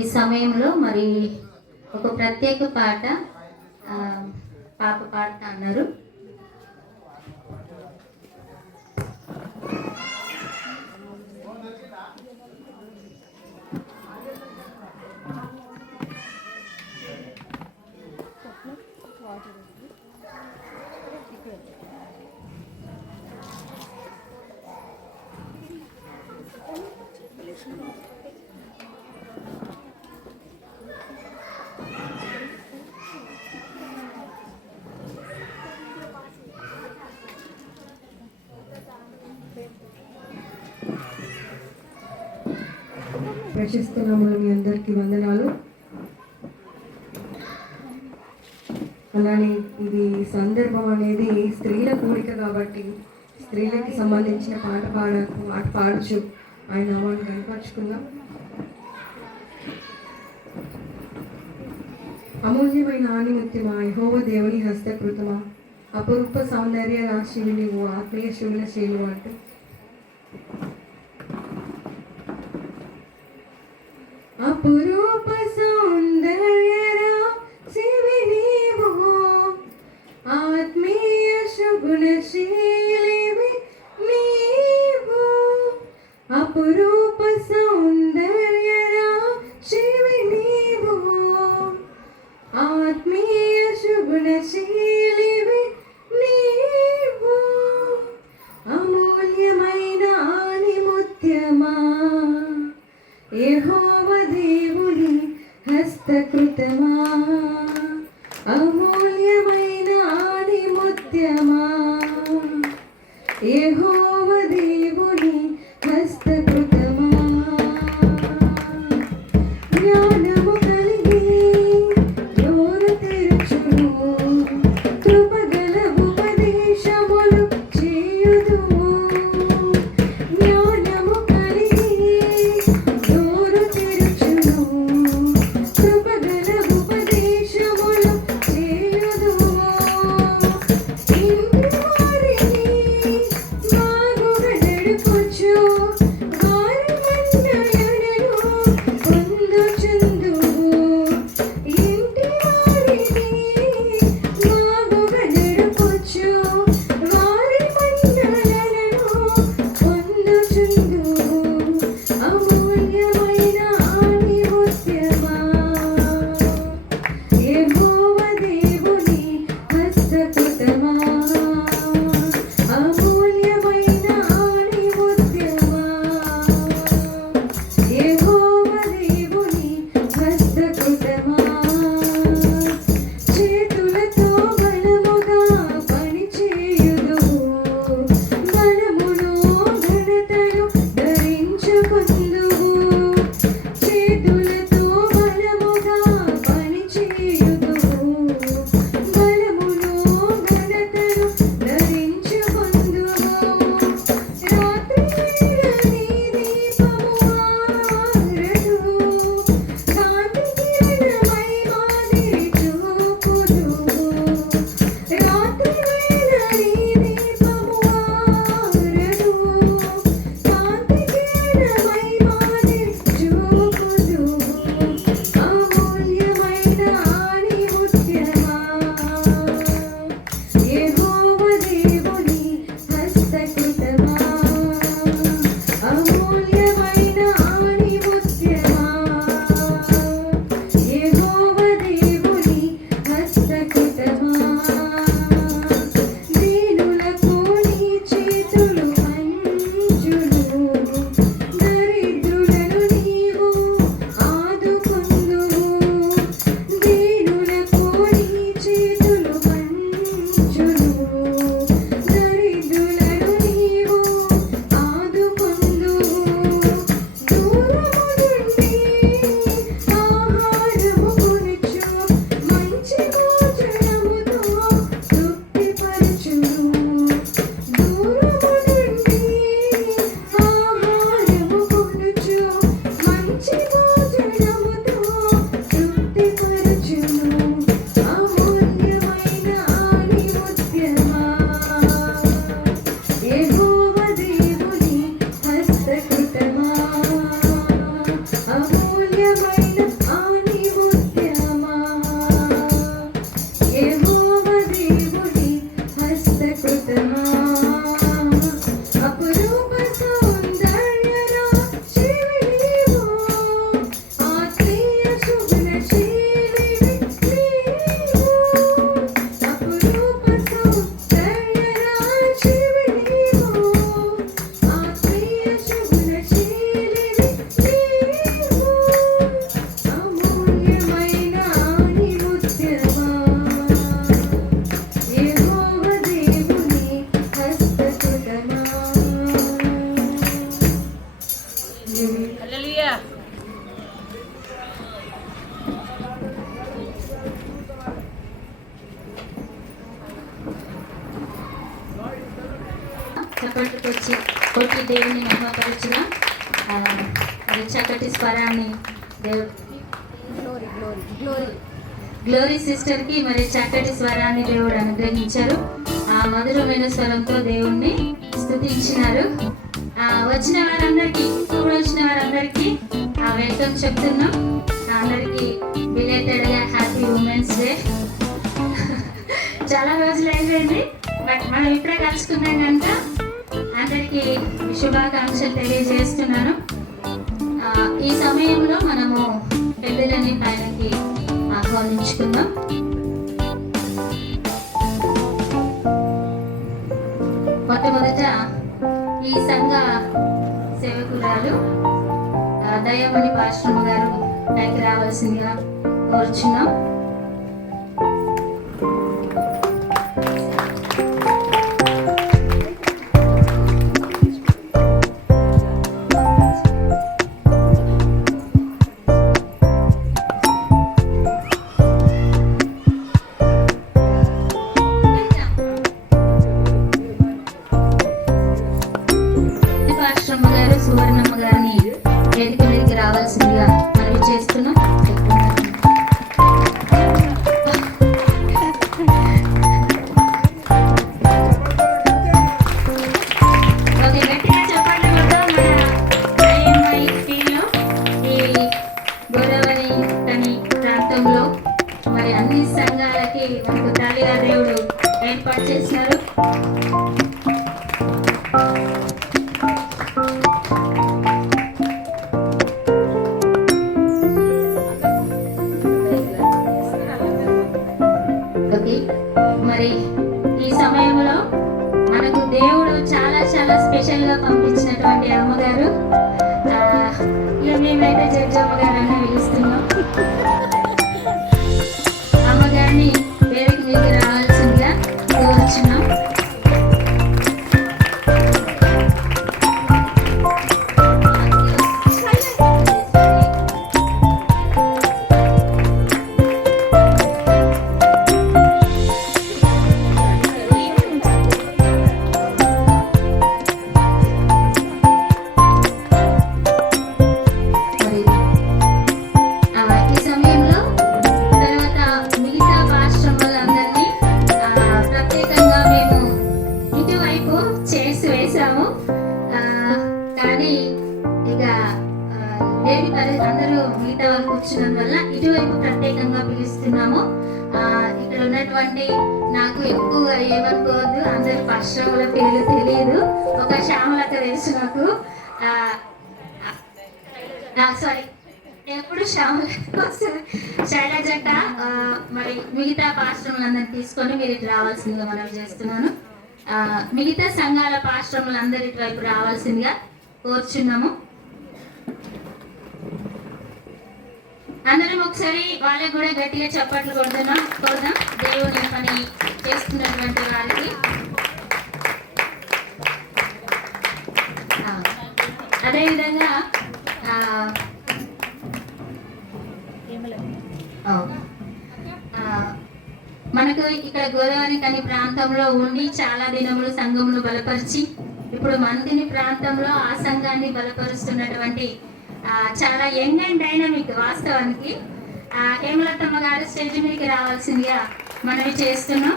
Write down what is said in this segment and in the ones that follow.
ఈ సమయంలో మరి ఒక ప్రత్యేక పాట పాప పాడుతా అన్నారు. రక్షిస్తున్నాము. మీ అందరికీ వందనాలు. అలానే ఇది సందర్భం అనేది స్త్రీల కూడిక కాబట్టి స్త్రీలకి సంబంధించిన పాట పాడచ్చు. ఆయన నామాన్ని కనపరుచుకుందాం. అమూల్యమైన ఆణిముత్యమా, యెహోవా దేవుని హస్తకృతమా, అపురూప సౌందర్య రాశివి నీవు, ఆత్మీయ శూల శైలు అంటూ అపురూప సౌందర్య రాశివి నీవు, ఆత్మీయ శుగుణశీలివి నీవు. అపురూప సౌందర్య రాశివి నీవు, ఆత్మీయ శుగుణశీలివి నీవు. అమూల్యమైన ఆణిముత్యమా, యెహోవా దేవుని హస్తకృతమా, అమూల్యమైన ఆణిముత్యమా, యెహోవా దేవుని హస్తకృతమా. జ్ఞానము కలిగి నోరు తెరచును, చప్పట్లు కొట్టి దేవుని మహిమపరచుదాం. మరి చక్కటి స్వరాన్ని దేవుడు గ్లోరీ సిస్టర్కి మరి చక్కటి స్వరాన్ని దేవుడు అనుగ్రహించారు. ఆ మధురమైన స్వరంతో దేవుణ్ణి స్తుతించినారు. వచ్చిన వారందరికీ ఇప్పుడు వచ్చిన వారందరికీ వెల్కమ్ చెప్తున్నాం. అందరికీ బిలేటెడ్గా హ్యాపీ ఉమెన్స్ డే. చాలా రోజులు అయిపోయింది, బట్ మనం ఇప్పుడే కలుసుకున్నాం కనుక అందరికీ శుభాకాంక్షలు తెలియజేస్తున్నాను. ఈ సమయంలో మనము పెద్దలని పైనకి ఆహ్వానించుకుందాం. మొట్టమొదట ఈ సంఘ సేవకురాలు దయామణి పాశ్రమ గారు పైకి రావాల్సిందిగా కోరుచున్నాం. సువర్ణమ్మ గారిని వేదిక మీదకి రావాల్సిందిగా మనవి చేస్తున్నాం. గట్టిగా చెప్పండి. మన ఐఎంఐలో ఈ గోదావరి కని ప్రాంతంలో మరి అన్ని సంఘాలకి మనకు తల్లిగా దేవుడు ఏర్పాటు చేసినారు. మరి ఈ సమయంలో మనకు దేవుడు చాలా చాలా స్పెషల్గా పంపించినటువంటి అమ్మగారు, ఇక మేమైతే జడ్జి అమ్మగారు అన్న పిలుస్తున్నాం. అమ్మగారిని వేదిక మీద రావాల్సిందిగా కోరుచున్నాం. కానీ ఇక అందరూ మిగతా వాళ్ళు కూర్చున్నందు వల్ల ఇటువైపు ప్రత్యేకంగా పిలుస్తున్నాము. ఇక్కడ ఉన్నటువంటి నాకు ఎక్కువగా ఏమనుకోవద్దు, అందరి పరిశ్రమల పేర్లు తెలియదు. ఒక శ్యామలత తెలుసు నాకు, సారీ ఎప్పుడు శైలజక్క. మరి మిగతా పాశ్రములందరినీ తీసుకొని మీరు ఇటు రావాల్సిందిగా మనం చేస్తున్నాను. మిగతా సంఘాల పాశ్రములందరి వైపు రావాల్సిందిగా కోరుచున్నాము. అందరం ఒకసారి వాళ్ళకి కూడా గట్టిగా చప్పట్లు కొడుతున్నాం. దేవుని పని చేస్తున్నటువంటి వారికి. అదేవిధంగా మనకు ఇక్కడ గోదావరి కని ప్రాంతంలో ఉండి చాలా దినములు సంఘములు బలపరిచి ఇప్పుడు మందిని ప్రాంతంలో ఆ సంఘాన్ని బలపరుస్తున్నటువంటి చాలా యంగ్ అండ్ డైనమిక్ వాస్తవానికి హేమలతమ్మ గారు స్టేజ్ మీదకి రావాల్సిందిగా మనవి చేస్తున్నాం.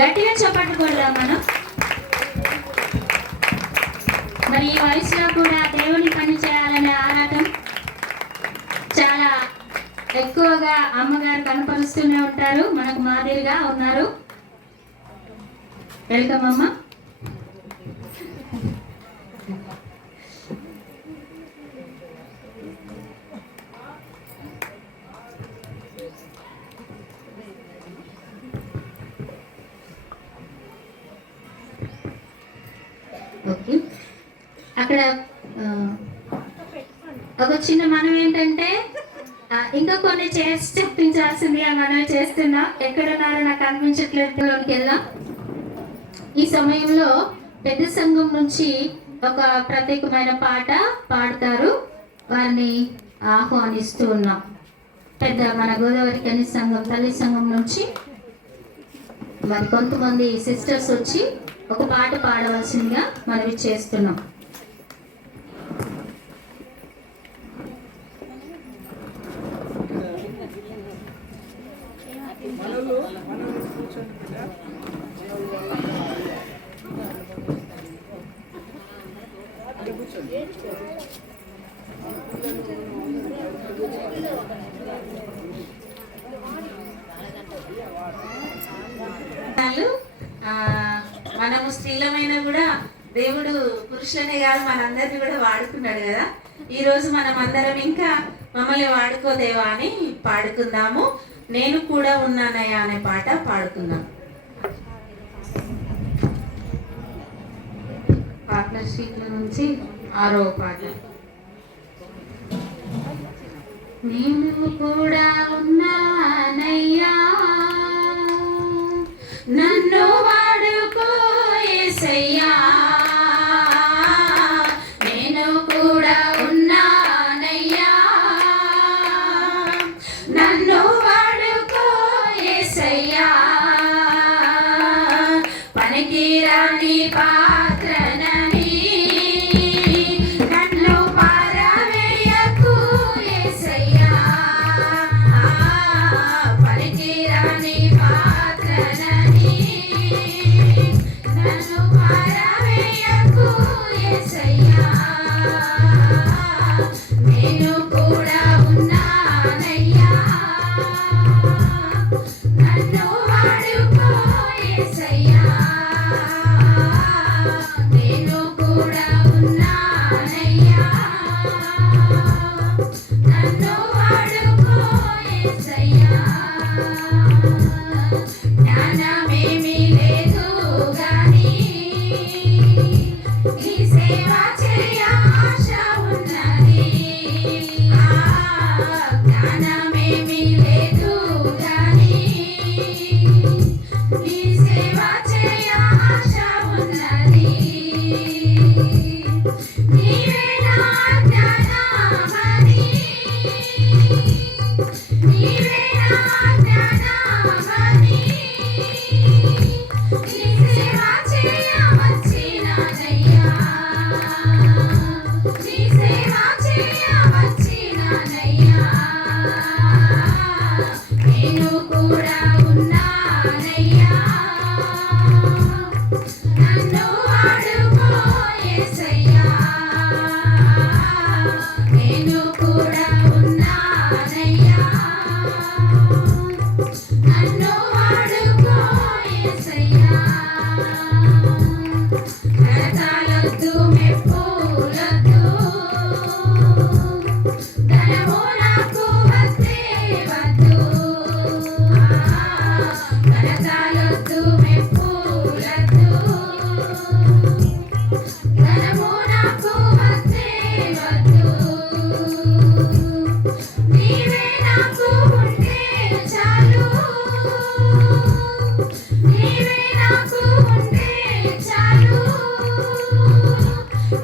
గట్టిగా చప్పట్లు కొడదాం మనం. మరి ఈ వయసులో కూడా దేవుని పని చేయాలనే ఆరాటం చాలా ఎక్కువగా అమ్మగారు కనపరుస్తూనే ఉంటారు. మనకు మాదిరిగా ఉన్నారు. వెల్కమ్ అమ్మ. ఓకే, అక్కడ ఒక చిన్న మనం ఏంటంటే ఇంకా కొన్ని చేసి చెప్పించాల్సిందిగా మనం చేస్తున్నాం. ఎక్కడున్నారో నాకు అనిపించట్లేదు. లోనికి వెళ్దాం. ఈ సమయంలో పెద్ద సంఘం నుంచి ఒక ప్రత్యేకమైన పాట పాడతారు. వారిని ఆహ్వానిస్తూ ఉన్నాం. పెద్ద మన గోదావరి కన్య సంఘం తల్లి సంఘం నుంచి మరి కొంతమంది సిస్టర్స్ వచ్చి ఒక పాట పాడవలసిందిగా మనవి చేస్తున్నాం. మనము స్త్రీలమైనా కూడా దేవుడు పురుషులనే కాదు మనందరినీ కూడా వాడుకున్నాడు కదా. ఈరోజు మనం అందరం ఇంకా మమ్మల్ని వాడుకోదేవా అని పాడుకుందాము. నేను కూడా ఉన్నానయ్యా అనే పాట పాడుకుందాం. పార్ట్నర్షిప్ నుంచి 6వ పాట. నేను కూడా ఉన్నానయ్యా, నన్ను వాడుకో యేసయ్యా. నేను కూడా ఉన్నానయ్యా, నన్ను వాడుకో యేసయ్యా. పనికిరాని పాత్రనని నన్ను పారవేయకు యేసయ్యా. పనికిరాని పాత్రనని నన్ను పారవేయకు యేసయ్యా. నేను కూడా ఉన్నానయ్యా, నన్ను వాడుకో యేసయ్యా. నేను కూడా ఉన్నానయ్యా, నన్ను వాడుకో యేసయ్యా. జ్ఞానమేమీ లేదు గాని నీ సేవ చేయ ఆశ ఉన్నది. జ్ఞానమేమీ లేదు గాని నీ సేవ చేయ ఆశ ఉన్నది. నీవే నా జ్ఞానమని, నీవే నా జ్ఞానమని, నీ సేవ చేయ వచ్చినానయ్యా, నీ సేవ చేయ వచ్చినానయ్యా. నేను కూడా ఉన్నానయ్యా, నన్ను వాడుకో యేసయ్యా. నేను కూడా ఉన్నానయ్యా, నన్ను వాడుకో యేసయ్యా. నరకాలొద్దు మెప్పులొద్దు, ధనము నాకు వద్దే వద్దు. నరకాలొద్దు మెప్పులొద్దు, ధనము నాకు వద్దే వద్దు. నీవే నాకు ఉంటే చాలు, నీవే నాకు ఉంటే చాలు.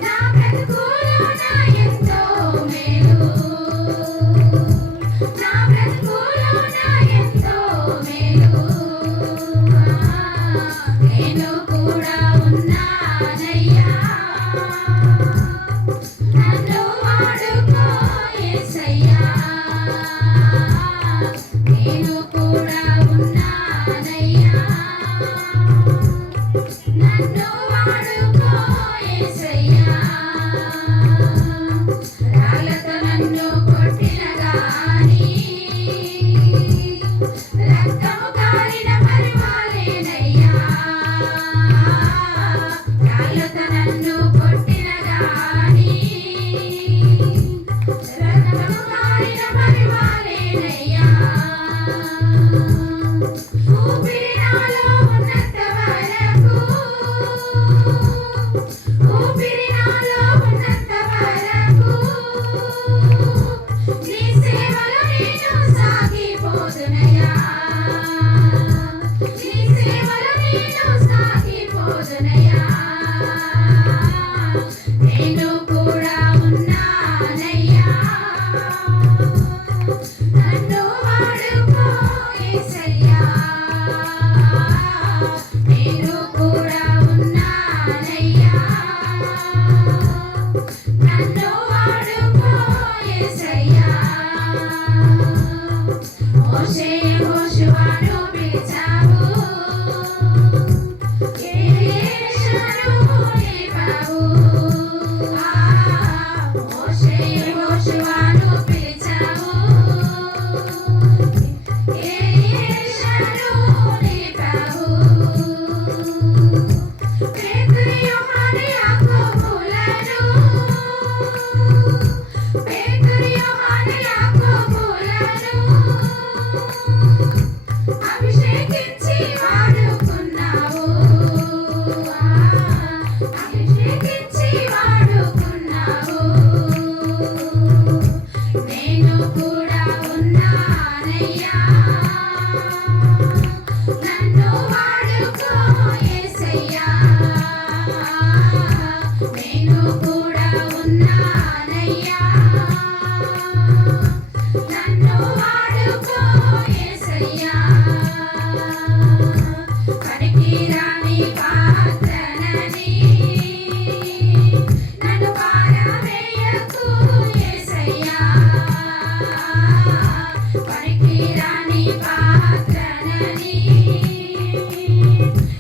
నా బ్రతుకులో నా ఎంతో మేలు, నా బ్రతుకులో నా ఎంతో మేలు. నేను కూడా ఉన్నానయ్యా, నన్ను వాడుకో యేసయ్యా. నేను కూడా ఉన్నానయ్యా, నన్ను వాడుకో యేసయ్యా. రాళ్ళతో నన్ను కొట్టిన గాని రక్తము కారిన పర్వాలేనయ్యా. రాళ్ళతో నన్ను కొట్టిన గాని రక్తము కారిన పర్వాలేనయ్యా. కూడా ఉన్నానయ్యా, నన్ను వాడుకో యేసయ్యా, నేను కూడా ఉన్నానయ్యా, నన్ను వాడుకో యేసయ్యా, పనికిరాని పాత్రనని నన్ను పారవేయకు యేసయ్యా, పనికిరాని పాత్రనని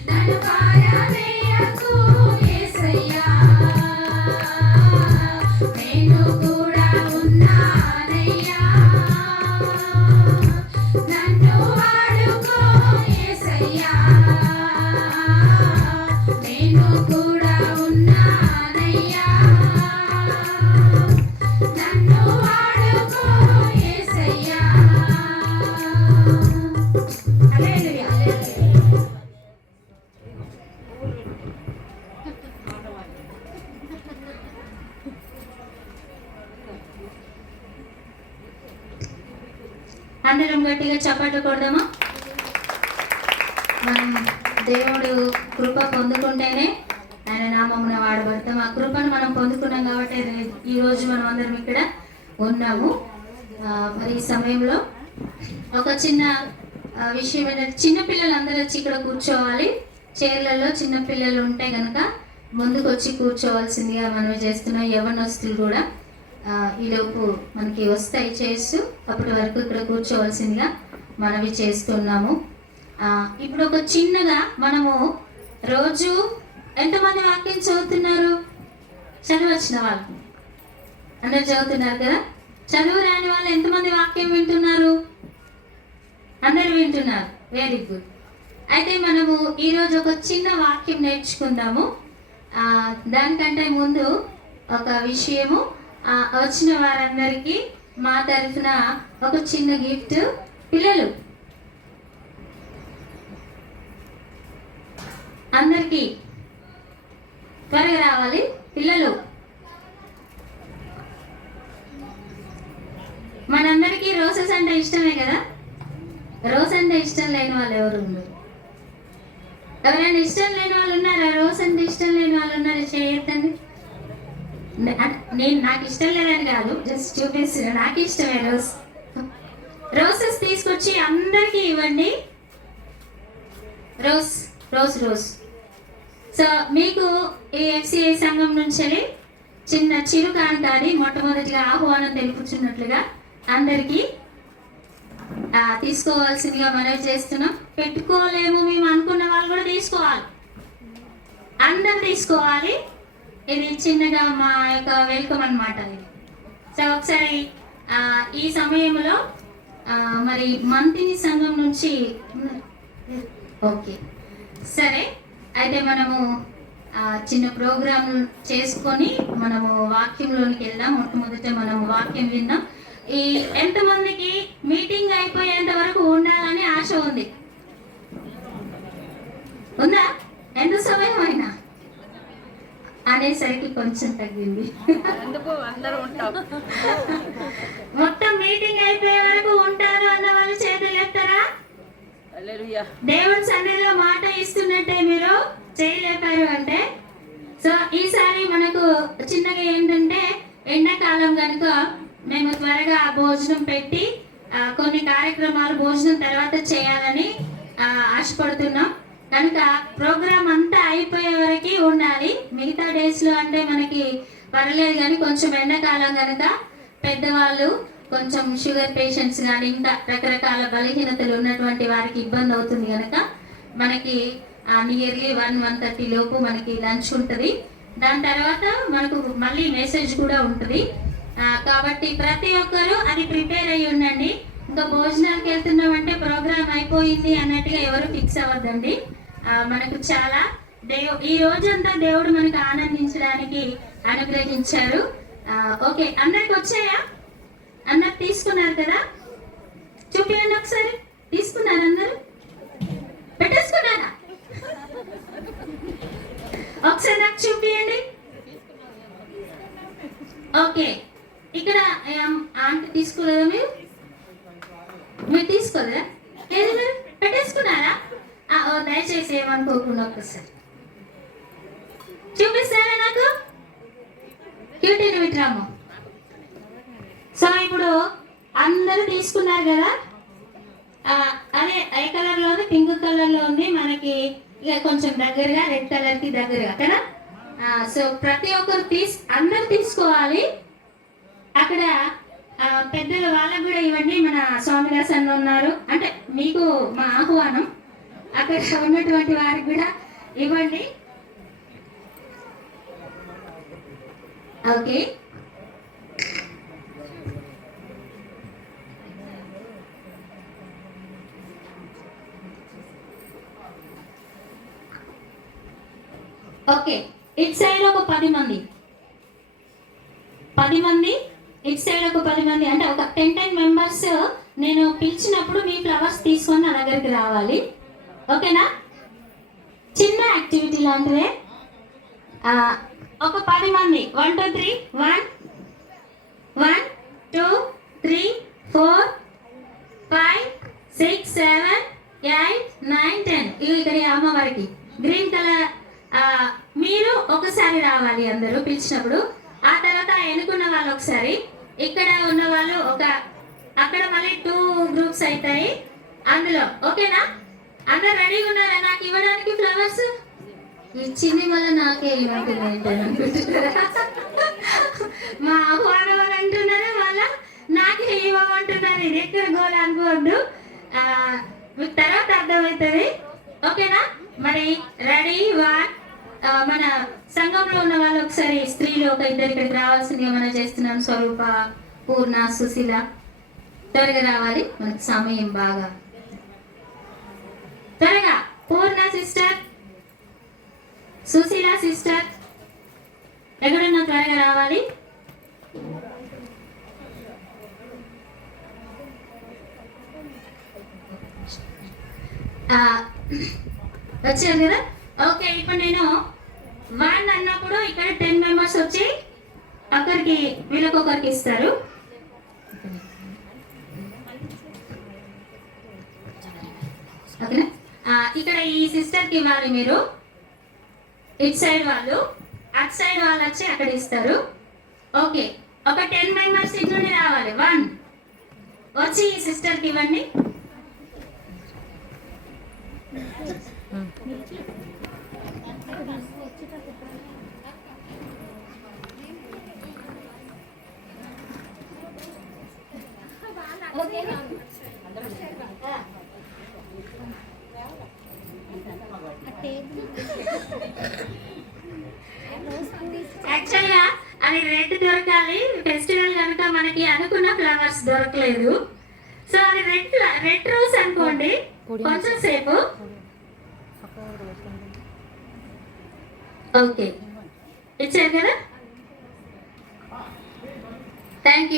నన్ను పారవేయకు యేసయ్యా, నేను కూడా ఉన్నానయ్యా, నన్ను వాడుకో యేసయ్యా, నేను కూడా ఉన్నానయ్యా, నన్ను వాడుకో యేసయ్యా. హల్లెలూయా, హల్లెలూయా. అందరం గట్టిగా చప్పట్లు కొడదామా? మనం దేవుడు కృప పొందుకుంటేనే ఆయన నామమున వాడబడతాం. ఆ కృపను మనం పొందుకున్నాం కాబట్టి ఈ రోజు మనం అందరం ఇక్కడ ఉన్నాము. మరి ఈ సమయంలో ఒక చిన్న విషయం ఏంటంటే, చిన్నపిల్లలు అందరూ వచ్చి ఇక్కడ కూర్చోవాలి. చైర్లలో చిన్నపిల్లలు ఉంటే కనుక ముందుకు వచ్చి కూర్చోవలసిందిగా మనం చేస్తున్నాం. యవ్వనస్తులు కూడా ఈలోపు మనకి వస్తాయి చైర్స్, అప్పటి వరకు ఇక్కడ కూర్చోవలసిందిగా మనవి చేస్తున్నాము. ఇప్పుడు ఒక చిన్నగా మనము రోజు ఎంతమంది వాక్యం చదువుతున్నారు? చదువు వచ్చిన వాళ్ళు అందరు చదువుతున్నారు కదా. చదువు రాని వాళ్ళు ఎంతమంది వాక్యం వింటున్నారు? అందరు వింటున్నారు. Very good. అయితే మనము ఈరోజు ఒక చిన్న వాక్యం నేర్చుకుందాము. దానికంటే ముందు ఒక విషయము, వచ్చిన వారందరికీ మా తరఫున ఒక చిన్న గిఫ్ట్. పిల్లలు అందరికీ త్వరగా రావాలి. పిల్లలు మనందరికీ రోజెస్ అంటే ఇష్టమే కదా. రోజ్ అంటే ఇష్టం లేని వాళ్ళు ఎవరు ఉన్నారు? ఎవరైనా ఇష్టం లేని వాళ్ళు ఉన్నారా? రోజ్ అంటే ఇష్టం లేని వాళ్ళు ఉన్నారా? చేయొద్దండి. నాకు ఇష్టం లేదని కాదు, జస్ట్ చూపిస్తున్నా. నాకు ఇష్టమే రోజ్. రోజెస్ తీసుకొచ్చి అందరికీ ఇవ్వండి. Rose rose rose. సో మీకు ఈ FCI సంఘం నుంచి చిన్న చిరుకాను కానీ మొట్టమొదటిగా ఆహ్వానం తెలుపుచున్నట్లుగా అందరికీ తీసుకోవాల్సిందిగా మనవి చేస్తున్నాం. పెట్టుకోలేము మేము అనుకున్న వాళ్ళు కూడా తీసుకోవాలి, అందరు తీసుకోవాలి. ఇది చిన్నగా మా యొక్క వెల్కమ్ అన్నమాట. ఇది సో ఒకసారి ఈ సమయంలో మరి మంతిని సంఘం నుంచి ఓకే సరే, అయితే మనము చిన్న ప్రోగ్రామ్ చేసుకొని మనము వాక్యంలోనికి వెళ్దాం. మొట్టమొదట మనము వాక్యం విందాం. ఈ ఎంతమందికి మీటింగ్ అయిపోయేంత వరకు ఉండాలని ఆశ ఉంది? ఉందా? ఎంత సమయం అయినా అనేసరికి కొంచెం తగ్గింది. మొత్తం మీటింగ్ అయిపోయే వరకు ఉంటారు అన్న వాళ్ళు చేతులు ఎత్తారా? దేవుని సన్నిధిలో మాట ఇస్తున్నట్టే మీరు చేయలేపారు అంటే. సో ఈసారి మనకు చిన్నగా ఏంటంటే, ఎండాకాలం కనుక మేము త్వరగా భోజనం పెట్టి కొన్ని కార్యక్రమాలు భోజనం తర్వాత చేయాలని ఆశపడుతున్నాం. కనుక ప్రోగ్రామ్ అంతా అయిపోయే వరకు ఉండాలి. మిగతా డేస్లో అంటే మనకి పర్లేదు, కానీ కొంచెం ఎండాకాలం కనుక పెద్దవాళ్ళు, కొంచెం షుగర్ పేషెంట్స్ కానీ ఇంకా రకరకాల బలహీనతలు ఉన్నటువంటి వారికి ఇబ్బంది అవుతుంది. కనుక మనకి నియర్లీ 1-1:30 లోపు మనకి లంచ్ ఉంటుంది. దాని తర్వాత మనకు మళ్ళీ మెసేజ్ కూడా ఉంటుంది. కాబట్టి ప్రతి ఒక్కరూ అది ప్రిపేర్ అయ్యి ఉండండి. ఇంకా భోజనానికి వెళ్తున్నామంటే ప్రోగ్రామ్ అయిపోయింది అన్నట్టుగా ఎవరు ఫిక్స్ అవ్వద్దండి. మనకు చాలా ఈ రోజంతా దేవుడు మనకు ఆనందించడానికి అనుగ్రహించారు. ఓకే, అందరికి వచ్చాయా? అందరు తీసుకున్నారు కదా? చూపించండి ఒకసారి. తీసుకున్నారు అందరు? పెట్టేసుకున్నారా? ఒకసారి నాకు చూపించండి. ఓకే, ఇక్కడ ఆంటీ తీసుకోలేదా మీరు తీసుకోలేదా? లేదు మీరు పెట్టేసుకున్నారా? దయచేసి ఏమనుకోకుండా ఒక్కసారి చూపిస్తారా నాకు? క్యూటీని విట్రాము. సో ఇప్పుడు అందరూ తీసుకున్నారు కదా, అదే ఐ కలర్ లో ఉంది, పింక్ కలర్ లో ఉంది, మనకి ఇక కొంచెం దగ్గరగా రెడ్ కలర్ కి దగ్గరగా కదా. సో ప్రతి ఒక్కరు అందరూ తీసుకోవాలి. అక్కడ పెద్దలు వాళ్ళకు కూడా ఇవ్వండి. మన స్వామిదాస్ అన్న ఉన్నారు, అంటే మీకు మా ఆహ్వానం, అక్కడ ఉన్నటువంటి వారికి కూడా ఇవ్వండి. Okay, okay. ఇట్ సైడ్ ఒక 10 మంది, ఇట్ సైడ్ ఒక 10 మంది, అంటే ఒక 10 మెంబర్స్ నేను పిలిచినప్పుడు మీ ఫ్లవర్స్ తీసుకొని నా దగ్గరికి రావాలి. ఓకేనా? చిన్న యాక్టివిటీ లాంటిదే. ఒక 10 మంది 1 2 3 1 1 2 3 4 5 6 7 8 9 10. ఇవి ఇక్కడ అమ్మవారికి గ్రీన్ కలర్. మీరు ఒకసారి రావాలి అందరూ పిలిచినప్పుడు. ఆ తర్వాత ఎన్నుకున్న వాళ్ళు ఒకసారి, ఇక్కడ ఉన్న వాళ్ళు అక్కడ మళ్ళీ 2 గ్రూప్స్ అవుతాయి అందులో. ఓకేనా? అందరు రెడీగా ఉన్నారా నాకు ఇవ్వడానికి ఫ్లవర్స్? ఇచ్చింది మళ్ళీ నాకే ఇవ్వమంటుంది ఏంటని అనుకుంటున్నారా? మా ఆహ్వానం అని అంటున్నారు, మళ్ళా నాకే ఇవ్వమంటున్నారు. ఇది ఎక్కడ గోల్ అనుకోవద్దు, మీకు తర్వాత అర్థమవుతుంది. ఓకేనా? మరి రెడీ 1. మన సంఘంలో ఉన్న వాళ్ళు ఒకసారి స్త్రీలు ఒక 2 ఇక్కడికి రావాల్సింది ఏమైనా చేస్తున్నాను. స్వరూప, పూర్ణ, సుశీల త్వరగా రావాలి, మనకి సమయం బాగా. త్వరగా పూర్ణ సిస్టర్, సుశీల సిస్టర్ ఎక్కడున్నా త్వరగా రావాలి. వచ్చారు కదా? ఓకే, ఇప్పుడు నేను 1 అన్నప్పుడు ఇక్కడ 10 మెంబర్స్ వచ్చి ఒకరికి వీళ్ళకొకరికి ఇస్తారు. ఓకేనా? ఇక్కడ ఈ సిస్టర్కి ఇవ్వాలి మీరు, ఇట్ సైడ్ వాళ్ళు, అట్ సైడ్ వాళ్ళు వచ్చి అక్కడ ఇస్తారు. ఓకే, ఒక 10 మెంబర్స్ ఇటు నుండి రావాలి. 1 వచ్చి ఈ సిస్టర్కి ఇవ్వండి. యాక్చువల్గా అది రెడ్ దొరకాలి, ఫెస్టివల్ కనుక మనకి అనుకున్న ఫ్లవర్స్ దొరకలేదు. సో అది రెడ్ రోజ్ అనుకోండి. కొంచెం సేపు. ఓకే, ఇచ్చారు కదా? Thank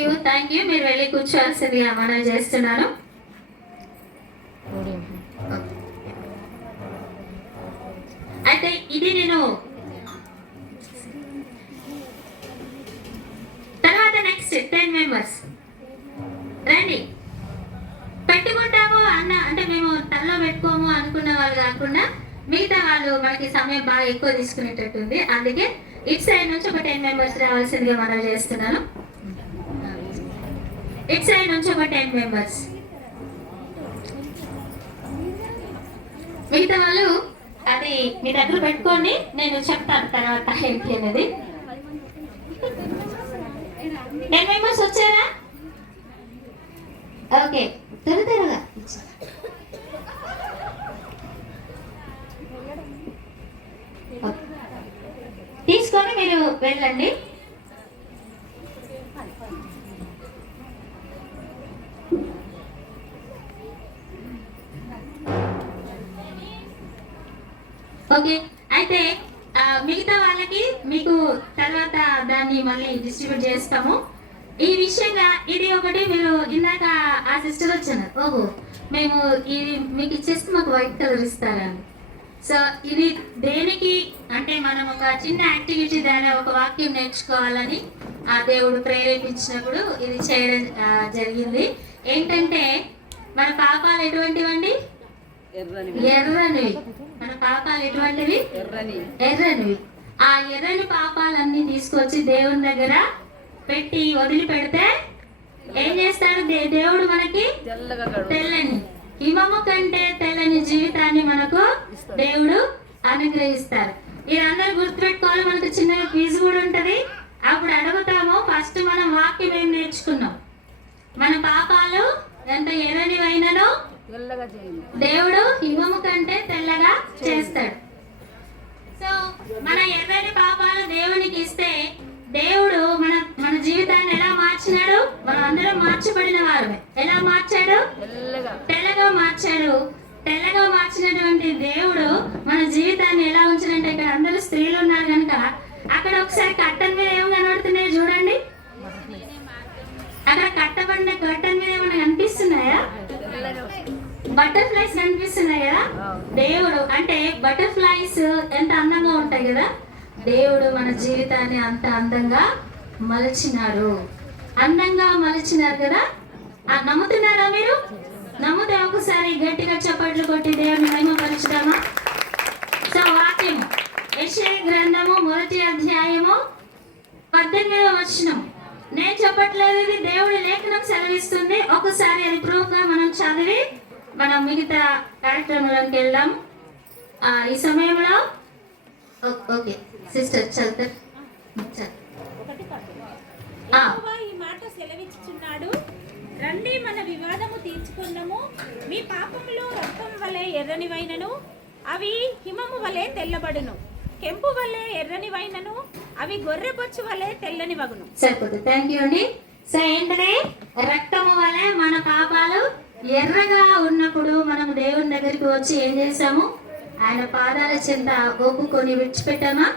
you. మీరు వెళ్ళి కూర్చోవాల్సిందిగా మనం చేస్తున్నాను. అయితే ఇది నేను తర్వాత నెక్స్ట్ 10 మెంబర్స్ రండి. పెట్టుకుంటాము అంటే మేము తల్లో పెట్టుకోము అనుకున్న వాళ్ళు కాకుండా మిగతా వాళ్ళు మనకి సమయం బాగా ఎక్కువ తీసుకునేటట్టుంది. అందుకే ఇట్ సైడ్ నుంచి ఒక 10 మెంబర్స్ రావాల్సిందిగా మనం చేస్తున్నాను. ఇట్ సైడ్ నుంచి ఒక 10 మెంబర్స్. మిగతా వాళ్ళు అది మీ దగ్గర పెట్టుకోండి, నేను చెప్తాను తర్వాత ఏంటి అనేది. 10 మెంబర్స్ వచ్చారా? ఓకే, త్వరగా తీసుకొని మీరు వెళ్ళండి. ఓకే, అయితే మిగతా వాళ్ళకి మీకు తర్వాత దాన్ని మళ్ళీ డిస్ట్రిబ్యూట్ చేస్తాము. ఈ విషయంగా ఇది ఒకటి మీరు ఇందాక ఆ సిస్టర్ వచ్చాను, ఓహో మేము ఇది మీకు ఇచ్చేస్తే మాకు వైట్ కలర్ ఇస్తారని. సో ఇది దేనికి అంటే మనం ఒక చిన్న యాక్టివిటీ ద్వారా ఒక వాక్యం నేర్చుకోవాలని ఆ దేవుడు ప్రేరేపించినప్పుడు ఇది చేయడం జరిగింది. ఏంటంటే మన పాపాలు ఎటువంటివండి? ఎర్రనివి. మన పాపాలు ఎటువంటివి? ఎర్రనివి. ఆ ఎర్రని పాపాలన్నీ తీసుకొచ్చి దేవుని దగ్గర పెట్టి వదిలిపెడితే ఏం చేస్తాడు దేవుడు? మనకి తెల్లని హిమము కంటే తెల్లని జీవితాన్ని మనకు దేవుడు అనుగ్రహిస్తారు. మీరందరూ గుర్తుపెట్టుకోవాలి. మనకు చిన్న క్విజ్ కూడా ఉంటది. అప్పుడు అడుగుతాము. ఫస్ట్ మనం వాక్యం ఏం నేర్చుకున్నాం? మన పాపాలు ఎంత ఎర్రనివైనను దేవుడు హిమము కంటే తెల్లగా చేస్తాడు. సో మన ఎర్రని పాపాలు దేవునికి ఇస్తే దేవుడు మన మన జీవితాన్ని ఎలా మార్చినాడు? మనం అందరం మార్చబడిన వారు. ఎలా మార్చాడు? తెల్లగా మార్చాడు. తెల్లగా మార్చినటువంటి దేవుడు మన జీవితాన్ని ఎలా ఉంచాడంటే, ఇక్కడ అందరూ స్త్రీలు ఉన్నారు కనుక అక్కడ ఒకసారి కట్టన్ మీద ఏమి కనబడుతున్నాయో చూడండి. అక్కడ కట్టబడిన కట్టన్ మీద ఏమైనా కనిపిస్తున్నాయా? బటర్ఫ్లైస్ కనిపిస్తున్నాయి కదా. దేవుడు అంటే బటర్ఫ్లైస్ ఎంత అందంగా ఉంటాయి కదా. దేవుడు మన జీవితాన్ని అంత అందంగా మలచినాడు. అందంగా మలచినారు కదా. నమ్ముతున్నారా మీరు? నమ్ముతే ఒకసారి గట్టిగా చప్పట్లు కొట్టి దేవుని మహిమపరచుదామా? సో వాక్యము యెషయా గ్రంథము 1వ అధ్యాయము 18వ వచనం. నేను చెప్పట్లేదు, ఇది దేవుడి లేఖనం సెలవిస్తుంది. ఒకసారి అది ప్రూఫ్ గా మనం చదివి మనం మిగతా కార్యక్రమంలోకి వెళ్దాం. ఈ సమయంలో ఓకే సిస్టర్ చదువుతారు. యెహోవా ఈ మాట సెలవిచ్చుచున్నాడు, రండి మన వివాదము తీర్చుకుందాము. మీ పాపములు రక్తం వలె ఎర్రనివైనను అవి హిమము వలె తెల్లబడును. కెంపు వలె ఎర్రనివైనను అవి గొర్రెబొచ్చు వలె తెల్లని వగును. సరిపోతుంది. థ్యాంక్ యూ అండి. సో ఏంటది? రక్తము వలె మన పాపాలు ఎర్రగా ఉన్నప్పుడు మనం దేవుని దగ్గరికి వచ్చి ఏం చేసాము? ఆయన పాదాల చెంత ఒప్పుకొని విడిచిపెట్టామా?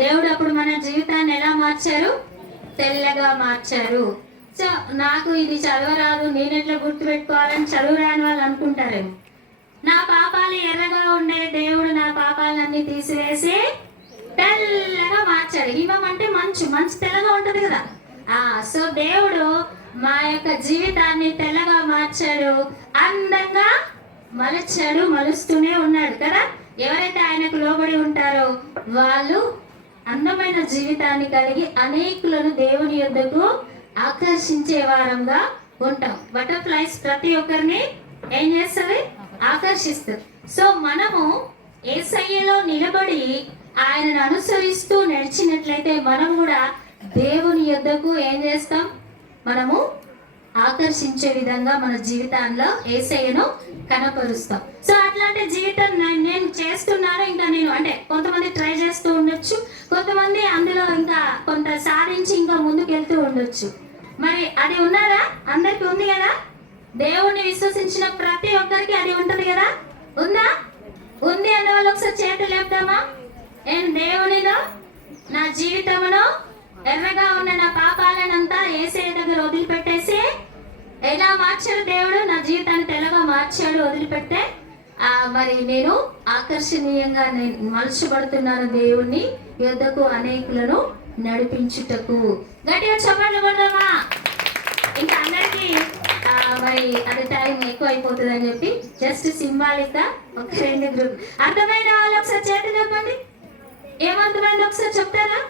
దేవుడు అప్పుడు మన జీవితాన్ని ఎలా మార్చారు? తెల్లగా మార్చారు. సో నాకు ఇది చదవరాదు, నేను ఎట్లా గుర్తుపెట్టుకోవాలని చదువు రాని వాళ్ళు అనుకుంటారేమో. నా పాపాలు ఎర్రగా ఉండే దేవుడు నా పాపాలన్నీ తీసివేసి తెల్లగా మార్చాడు. హిమం అంటే మంచు, మంచు తెల్లగా ఉంటది కదా. సో దేవుడు మా యొక్క జీవితాన్ని తెల్లగా మార్చాడు, అందంగా మలచాడు, మలుస్తూనే ఉన్నాడు కదా. ఎవరైతే ఆయనకు లోబడి ఉంటారో వాళ్ళు అందమైన జీవితాన్ని కలిగి అనేకులను దేవుని యొద్దకు ఆకర్షించే వారంగా ఉంటాం. బటర్ఫ్లైస్ ప్రతి ఒక్కరిని ఏం చేస్తుంది? ఆకర్షిస్తుంది. సో మనము యేసయ్యలో నిలబడి ఆయనను అనుసరిస్తూ నడిచినట్లయితే మనం కూడా దేవుని యొద్దకు ఏం చేస్తాం? మనము ఆకర్షించే విధంగా మన జీవితాల్లో యేసయ్యను కనపరుస్తాం. సో అట్లాంటి జీవితం నేను చేస్తున్నాను. ఇంకా నేను అంటే కొంతమంది ట్రై చేస్తూ ఉండొచ్చు, కొంతమంది అందులో ఇంకా కొంత సాధించి ఇంకా ముందుకు వెళ్తూ ఉండొచ్చు. మరి అది ఉన్నారా? అందరికి ఉంది కదా. దేవుణ్ణి విశ్వసించిన ప్రతి ఒక్కరికి అది ఉంటుంది కదా. ఉందా? ఉంది అన్న వాళ్ళు ఒకసారి చేతులు లేపుదామా? నేను దేవునిలో నా జీవితమును ఎర్రగా ఉన్న నా పాపాలనంతా యేసయ్య దగ్గర వదిలిపెట్టేసి ఎలా మార్చాడు దేవుడు? నా జీవితాన్ని తెల్లగా మార్చాడు. వదిలిపెట్టే మరి నేను ఆకర్షణీయంగా నేను మలచబడుతున్నాను దేవుని యొద్దకు అనేకులను నడిపించుటకు. గట్టిగా చప్పట్లు కొడదామా? ఇంకా అందరికీ మరి అది టైం ఎక్కువ అయిపోతుంది అని చెప్పి జస్ట్ సింబాలిక్ గా ఒక 2 గ్రూప్. అర్థమైన వాళ్ళు ఒకసారి చేతులు చెప్పండి. ఏమర్థమైంది ఒకసారి చెప్తారా?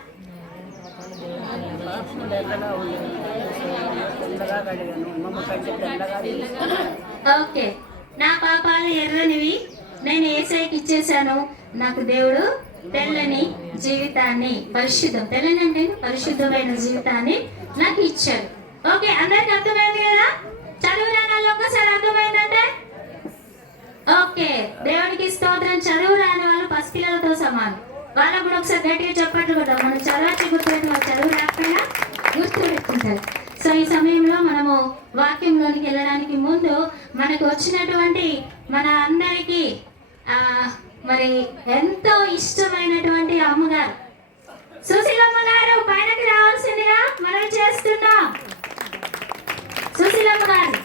ఓకే. నా పాపాలు ఎర్రనివి, నేను యేసయ్యకి ఇచ్చేసాను. నాకు దేవుడు తెల్లని జీవితాన్ని, పరిశుద్ధం, తెల్లని అంటే పరిశుద్ధమైన జీవితాన్ని నాకు ఇచ్చాడు. ఓకే, అందరికి అర్థమైంది కదా. చదువు రాని వాళ్ళు ఒక్కసారి అర్థమైందంటే ఓకే. దేవునికి స్తోత్రం. చదువు రాని వాళ్ళు పసిపిల్లలతో సమానం. వాళ్ళకు కూడా ఒకసారి గట్టిగా చెప్పట్లు కూడా మనం చదవచ్చు, గుర్తుపెట్టు, చదువు రాకపోయినా గుర్తు పెట్టుకుంటారు. సో ఈ సమయంలో మనము వాక్యంలోనికి వెళ్ళడానికి ముందు మనకు వచ్చినటువంటి మన అందరికీ మరి ఎంతో ఇష్టమైనటువంటి అమ్మగారు సుశీలమ్మ గారు పైనకి రావాల్సిందిగా మనం చేస్తున్నాం. సుశీలమ్మ గారు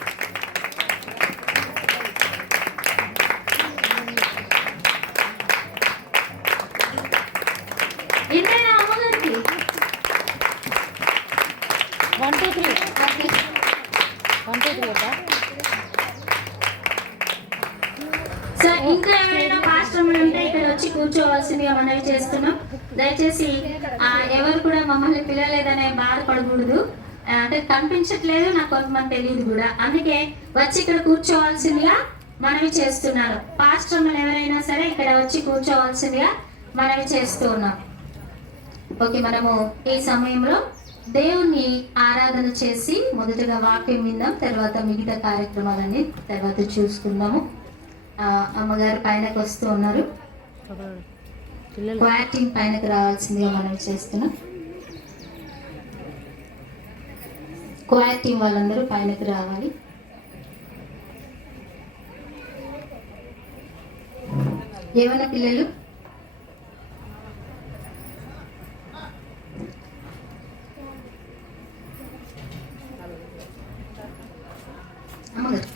ఇంతేనా? అమ్మగారికి సో ఇంకా ఎవరైనా పాస్టర్లు ఉంటే ఇక్కడ వచ్చి కూర్చోవలసిందిగా మనవి చేస్తున్నాం. దయచేసి ఎవరు కూడా మమ్మల్ని పిలవలేదనే బాధపడకూడదు. అంటే కనిపించట్లేదు, నాకు కొంతమంది తెలియదు కూడా, అందుకే వచ్చి ఇక్కడ కూర్చోవలసిందిగా మనవి చేస్తున్నాను. పాస్టర్లు ఎవరైనా సరే ఇక్కడ వచ్చి కూర్చోవలసిందిగా మనవి చేస్తూ ఉన్నాం. ఓకే, మనము ఈ సమయంలో దేవుణ్ణి ఆరాధన చేసి మొదటగా వాక్యం విందాం, తర్వాత మిగతా కార్యక్రమాలన్నీ తర్వాత చూసుకుందాము. అమ్మగారు పైనకు వస్తూ ఉన్నారు. క్వైర్ టీం పైనకు రావాల్సిందిగా మనవి చేస్తున్నాం. క్వైర్ టీం వాళ్ళందరూ పైనకు రావాలి. ఏమన్నా పిల్లలు అమ్మగారు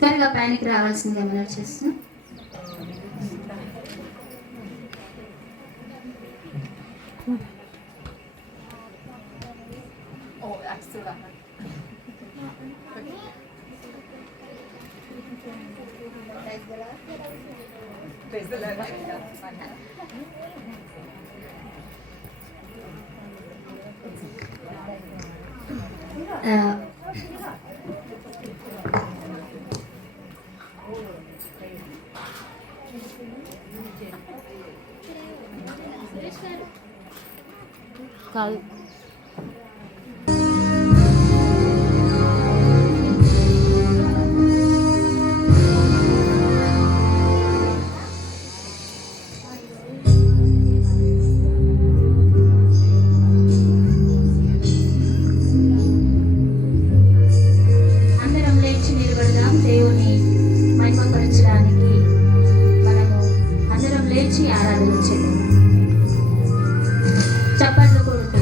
త్వరగా పైనకి రావాల్సిందిగా మనం చేస్తున్నాం. కాదు అందరం లేచి నిలబడదాం. దేవుని మహిమపరచడానికి మనము అందరం లేచి ఆరాధన చేద్దాం. చప్పట్లు కొడుతూ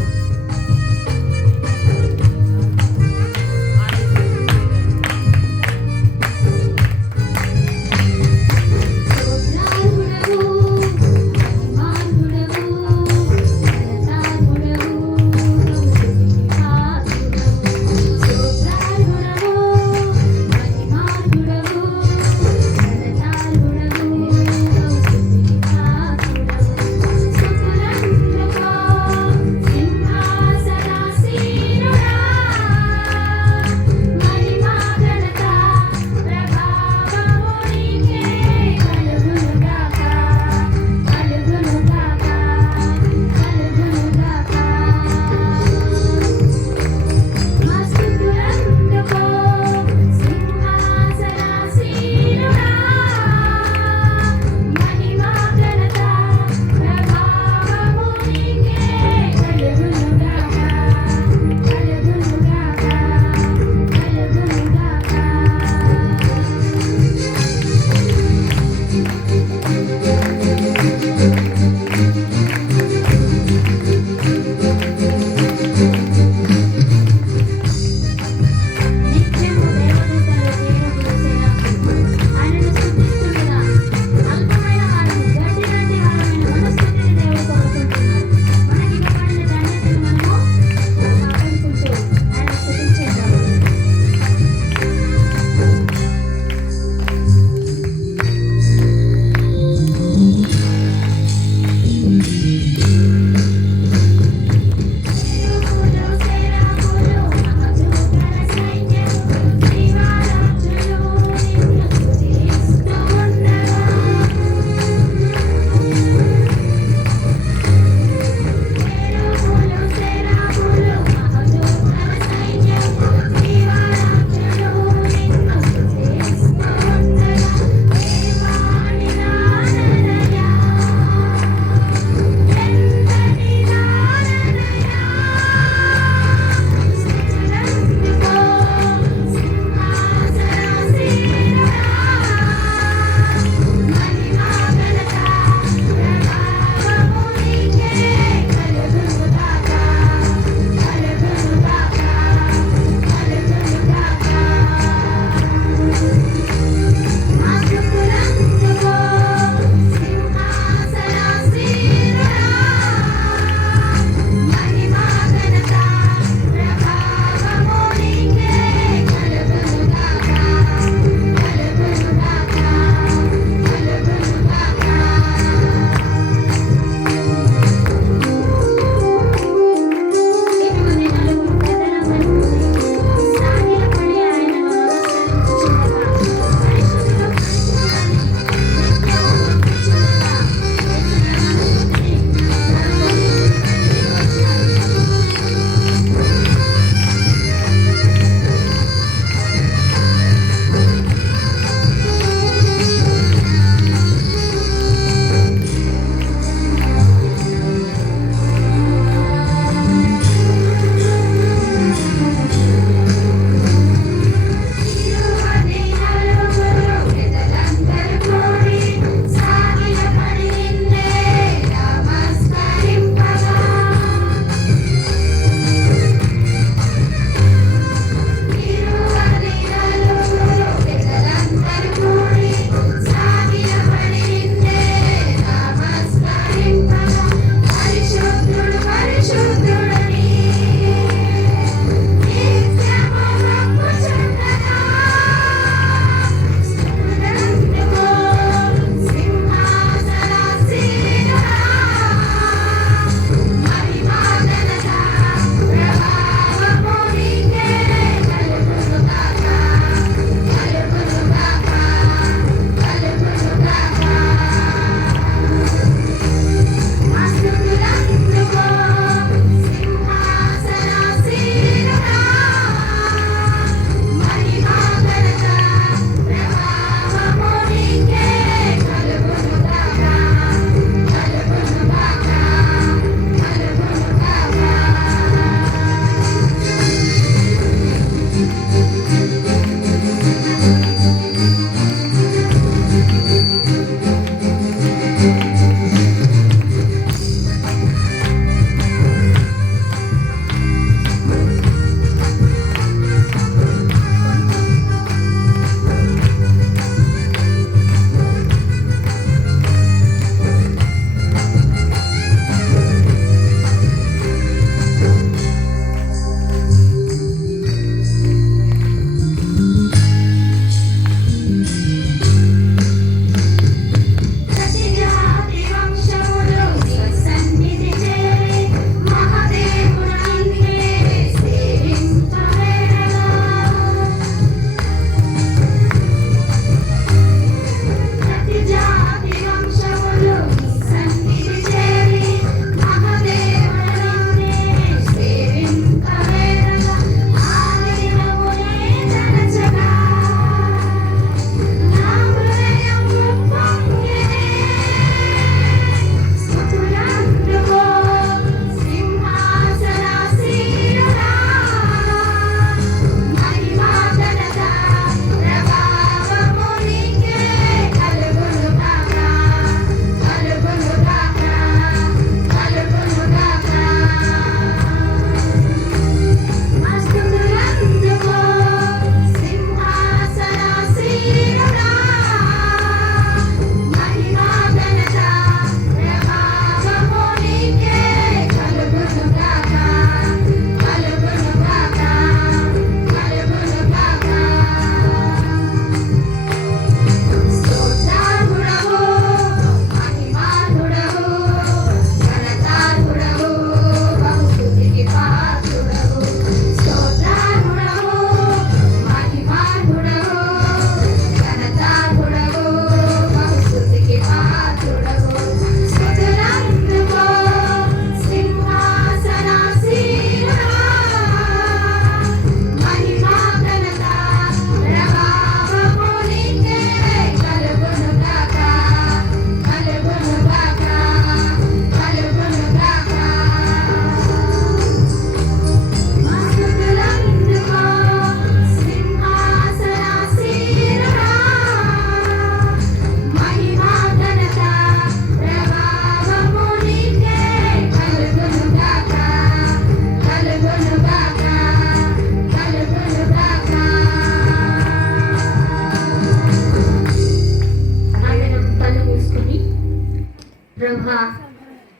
ప్రభా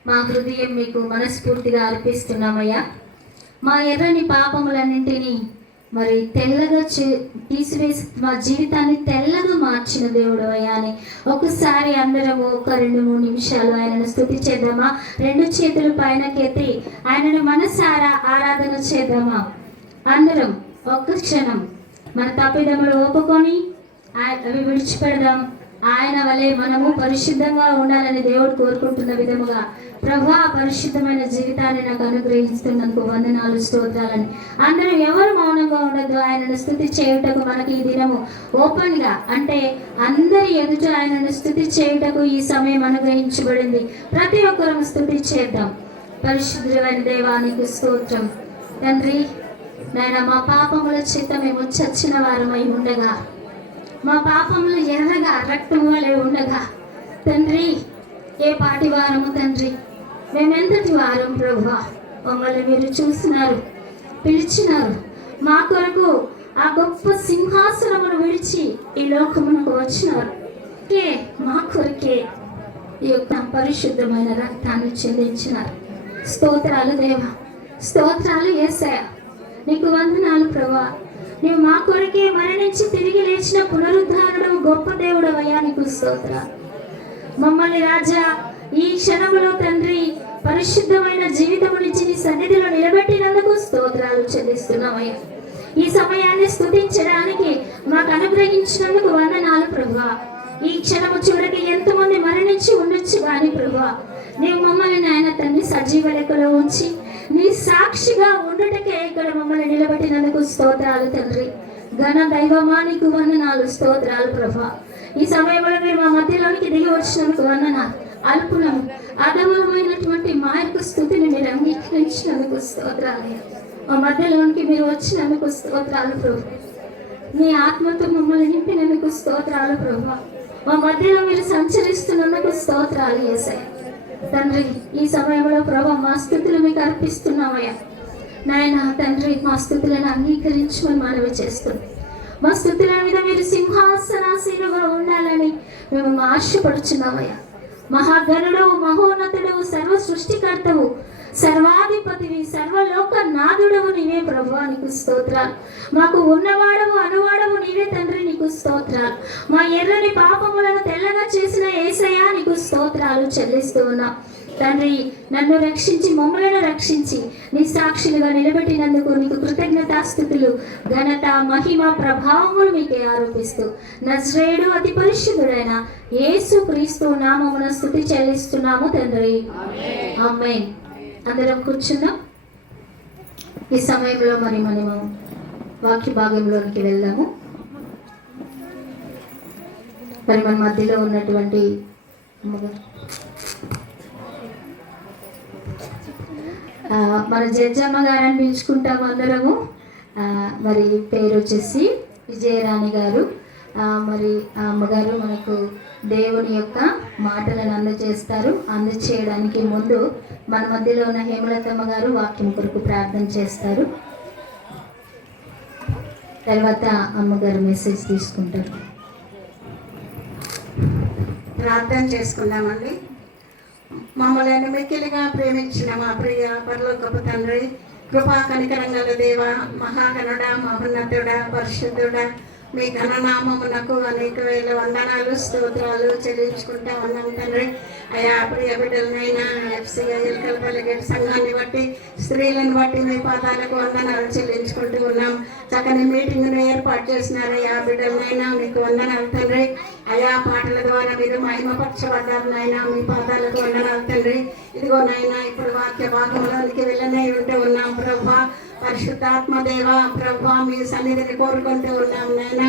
మా హృదయం మీకు మనస్ఫూర్తిగా అర్పిస్తున్నామయ్యా. మా ఎర్రని పాపములన్నింటినీ మరి తెల్లగా తీసివేసి మా జీవితాన్ని తెల్లగా మార్చిన దేవుడు అయ్యా అని ఒకసారి అందరము ఒక 2-3 నిమిషాలు ఆయనను స్తుతి చేద్దామా? 2 చేతులు పైనకెత్తి ఆయనను మనసారా ఆరాధన చేద్దామా? అందరం ఒక్క క్షణం మన తప్పిదములు ఒప్పుకొని అవి విడిచిపెడదాం. ఆయన వలె మనము పరిశుద్ధంగా ఉండాలని దేవుడు కోరుకుంటున్న విధముగా ప్రభా పరిశుద్ధమైన జీవితాన్ని నాకు అనుగ్రహిస్తున్నందుకు వందనాలు, స్తోత్రాలని అందరూ ఎవరు మౌనంగా ఉండదు. ఆయనను స్తుతి చేయుటకు మనకి ఈ దినము ఓపెన్గా అంటే అందరి ఎదుట ఆయనను స్తుతి చేయుటకు ఈ సమయం అనుగ్రహించబడింది. ప్రతి ఒక్కరూ స్తుతి చేద్దాం. పరిశుద్ధమైన దేవానికి స్తోత్రం. తండ్రి నాయన మా పాపముల చేత మేము చచ్చిన వారమై ఉండగా, మా పాపములు ఎర్రగా రక్తం వలె ఉండగా తండ్రి ఏ పాటి వారము తండ్రి, మేమెంతటి వారం ప్రభువా, మమ్మల్ని మీరు చూసినారు, పిలిచినారు. మా కొరకు ఆ గొప్ప సింహాసనమును విడిచి ఈ లోకమునకు వచ్చినారు. మా కొరకే ఈ యొక్క పరిశుద్ధమైన రక్తాన్ని చెల్లించినారు. స్తోత్రాలు దేవా, స్తోత్రాలు యేసయ్యా, నీకు వందనాలు ప్రభా. నీవు మా కొరకే మరణించి తిరిగి లేచిన పునరుద్ధారణం గొప్ప దేవుడు అయ్యా, నీకు స్తోత్రాలు. మమ్మల్ని రాజా ఈ క్షణంలో తండ్రి పరిశుద్ధమైన జీవితమునిచ్చి నీ సన్నిధిలో నిలబెట్టినందుకు స్తోత్రాలు చెల్లిస్తున్నామయ్యా. ఈ సమయాన్ని స్తుతించడానికి మాకు అనుగ్రహించినందుకు వందనాలు ప్రభా. ఈ క్షణము చివరికి ఎంతమంది మరణించి ఉండొచ్చు కానీ ప్రభా, నీవు మమ్మల్ని నాయన తండ్రి సజీవ లెక్కలో ఉంచి నీ సాక్షిగా ఉండుటకే ఇక్కడ మమ్మల్ని నిలబెట్టినందుకు స్తోత్రాలు తండ్రి. ఘన దైవమా నీకు వందనాలు, స్తోత్రాలు ప్రభా. ఈ సమయంలో మీరు మా మధ్యలోనికి దిగి వచ్చినందుకు వందనాలు. అల్పులము అధములమైనటువంటి మా యొక్క స్థుతిని మీరు అంగీకరించినందుకు స్తోత్రాలు. మా మధ్యలోనికి మీరు వచ్చినందుకు స్తోత్రాలు ప్రభు. నీ ఆత్మతో మమ్మల్ని నింపినందుకు స్తోత్రాలు ప్రభా. మా మధ్యలో మీరు సంచరిస్తున్నందుకు స్తోత్రాలు యేసయ్య. తండ్రి ఈ సమయంలో ప్రభా మా స్థుతులు మీకు అర్పిస్తున్నామయ్యా. నాయన తండ్రి మా స్థుతులను అంగీకరించమని మనవి చేస్తుంది. మా స్థుతుల మీద మీరు సింహాసనాసీనుగా ఉండాలని మేము ఆశపడుచున్నామయ్యా. మహాగణుడు, మహోన్నతుడు, సర్వ సృష్టికర్తవు, సర్వాధిపతివి, సర్వలోక నాథుడవు నీవే ప్రభువా, నీకు స్తోత్రాలు. మాకు ఉన్నవాడవు అనువాడవు నీవే తండ్రి, నీకు స్తోత్రాలు. మా ఎర్రని పాపములను తెల్లగా చేసిన యేసయ్యా నీకు స్తోత్రాలు చెల్లిస్తూ ఉన్నాం తండ్రి. నన్ను రక్షించి మమ్మలను రక్షించి నీ సాక్షులుగా నిలబెట్టినందుకు నీకు కృతజ్ఞతాస్తుతులు, ఘనత, మహిమ, ప్రభావములు మీకే ఆరోపిస్తూ నజరేయుడు అతి పరిశుద్ధుడైన యేసు క్రీస్తు నామమున స్తుతి చెల్లిస్తున్నాము తండ్రి, ఆమేన్. అందరం కూర్చున్నాం. ఈ సమయంలో మనము వాక్య భాగంలోనికి వెళ్దాము. మరి మన మధ్యలో ఉన్నటువంటి మన జడ్జమ్మ గారిని పిలుచుకుంటాము అందరము. మరి పేరు వచ్చేసి విజయరాణి గారు. మరి ఆ అమ్మగారు మనకు దేవుని యొక్క మాటలను అందజేస్తారు. అందజేయడానికి ముందు మన మధ్యలో ఉన్న హేమలతమ్మ గారు వాక్యం కొరకు ప్రార్థన చేస్తారు. తర్వాత అమ్మగారు మెసేజ్ తీసుకుంటారు. ప్రార్థన చేసుకుందామండి. మమ్మల్ని మిక్కిలిగా ప్రేమించిన మా ప్రియ పరలోకపు తండ్రి, కృపా కనికరంగల దేవ, మహాగణుడ, మహోన్నతుడ, పరిశుద్ధుడ, మీ ఘననామమునకు అనేక వేల వందనాలు, స్తోత్రాలు చెల్లించుకుంటా ఉన్నాం తండ్రి. అయా ప్రియ బిడ్డలనైనా FCIL కలపల్లి సంఘాన్ని బట్టి, స్త్రీలను బట్టి మీ పాదాలకు వందనాలు చెల్లించుకుంటూ ఉన్నాం. చక్కని మీటింగ్ను ఏర్పాటు చేసినారయ్యా. బిడ్డలనైనా మీకు వందనాలు తండ్రి. అయా పాటల ద్వారా మీరు మహిమపరచబడ్డారనైనా, మీ పాదాలకు వందనాలు తండ్రి. ఇదిగో నైనా ఇప్పుడు వాక్య భాగంలోనికి వెళ్ళనే ఉంటూ ఉన్నాం ప్రభా. పరిశుద్ధాత్మ దేవ ప్రభా, మీ సన్నిధిని కోరుకుంటూ ఉన్నాం నైనా.